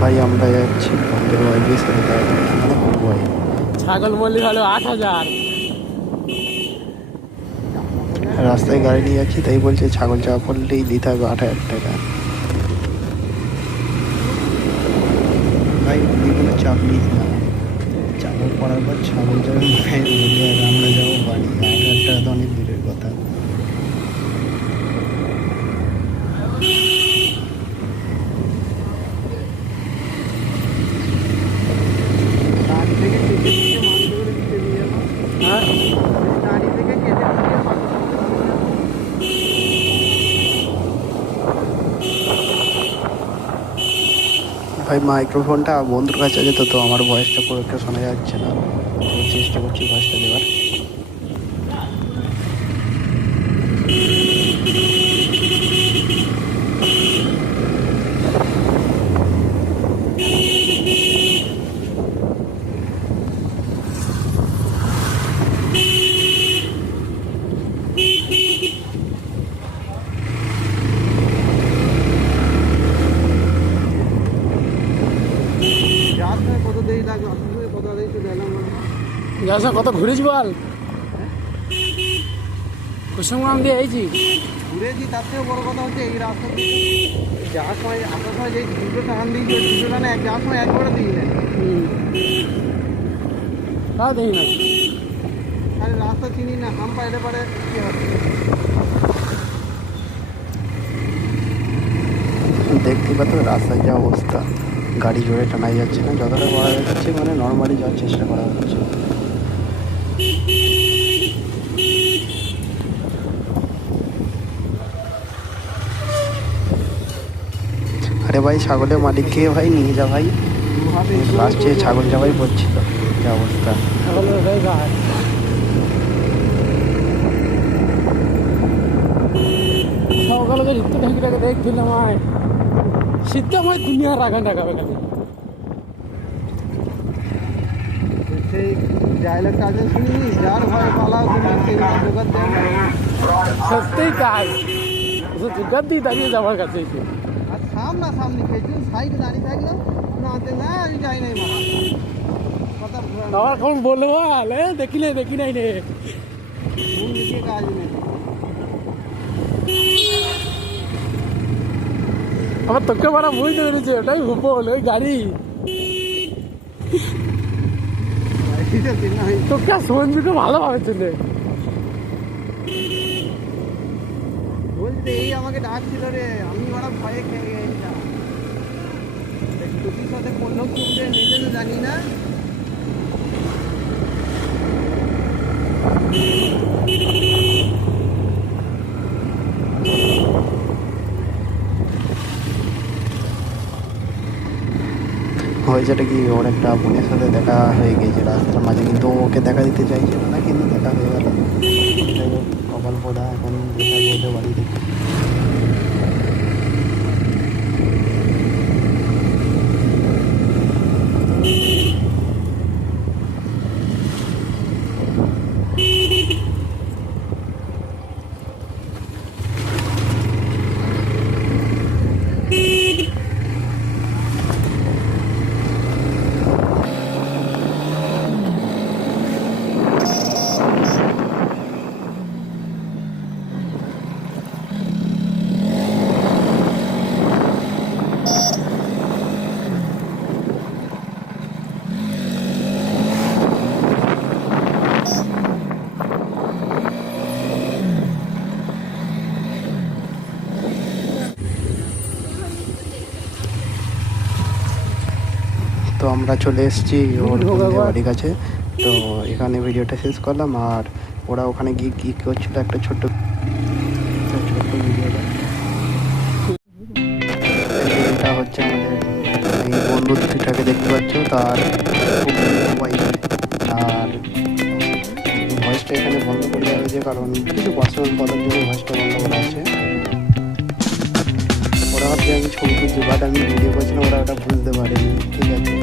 ভাই আমরা যাচ্ছি আমাদের ওয়াইফের সাথে মানে কনভয়। ছাগল মল্লি হলো 8,000। রাস্তায় গাড়ি নিয়ে যাচ্ছি, তাই বলছে ছাগল চাপা পড়লেই দিতে হবে 8,000 টাকা। ভাই কোনো চাপ নিস না, ছাগল পড়ার পর ছাগল যাবে মায়ের বলি আর আমরা যাবো বাড়ি। 8,000 টাকা তো অনেক দূরের কথা। ভাই মাইক্রোফোনটা বন্ধুর কাছে আছে, তো আমার ভয়েসটা খুব একটা শোনা যাচ্ছে না, তো চেষ্টা করছি ভয়েসটা দেওয়ার। কত ঘুরেছি বল, কুসুমগ্রাম দিয়ে এইছি ঘুরেছি। তার থেকেও বড় কথা হচ্ছে এই রাস্তা যাওয়ার সময় আসার সময় যে দুটো টান দিয়েছি, দুটো টানে যাওয়ার সময় একবারে দিই না। তা দেখি না, আরে রাস্তা চিনি না, হাম পাইলে পারে কি হবে। দেখতে পাচ্ছ রাস্তার যা অবস্থা, গাড়ি জোরে টানা যাচ্ছে না, যতটা করা যাচ্ছে মানে নর্মালি যাওয়ার চেষ্টা করা হচ্ছে। আরে ভাই ছাগলের মালিককে ভাই নিয়ে যা ভাই, লাস্টে ছাগল যাওয়াই পড়ছিল, যা অবস্থা। সকালে যে ঋতু ঢাকিটাকে দেখছিলাম, শীত আমার দুনিয়া রাখা টাকাবে খালি। সেই ডায়লগটা আগে শুনিনি, যার ভয় পালাও তুমি সেই জোগাড় দেয় না। সত্যিই তাই, জোগাড় দিই দাঁড়িয়ে যাওয়ার কাছে এসে। আর সামনে খেয়েছি, সাইডে দাঁড়িয়ে থাকলাম না, আমি যাই নাই মা কথা আমার এখন বললো বল দেখি নাই রে, ঘুম দিকে কাজ নেই। আমার তোকে মারা বুঝতে পেরেছি, ওটাই হুপল ওই গাড়ি। তোকে সঞ্জুকে ভালোভাবে চলে বলতে এই আমাকে ডাকছিল রে, আমি ওরা ভয়ে খেয়ে গেছিলাম। টুপির সাথে কোনো চুপড়ে নিতে তো জানি না। হয়েছেটা কি, ওর একটা বোনের সাথে দেখা হয়ে গেছে রাস্তার মাঝে, কিন্তু ওকে দেখা দিতে চাইছিল না, কিন্তু দেখা হয়ে গেল। কপাল পোড়া, এখন দেখা বলতে বাড়ি দেখি। তো আমরা চলে এসেছি ওর বাড়ির কাছে। তো এখানে ভিডিওটা শেষ করলাম, আর ওরা ওখানে গিয়ে কী করছিল একটা ছোট্ট ভিডিওটা। এটা হচ্ছে আমাদের এই বন্ধু দুটিটাকে দেখতে পাচ্ছ, তার ওয়াইফ। আর ভয়েসটা এখানে বন্ধ করে দেওয়া হয়েছে, কারণ কিছু পার্সোনাল কথার জন্য ভয়েসটা বন্ধ করা আছে। ওরা ভাবছে আমি ছবি তুলছি, বাট আমি ভিডিও করছিলাম, ওরা ওটা বুঝতে পারেনি, ঠিক আছে।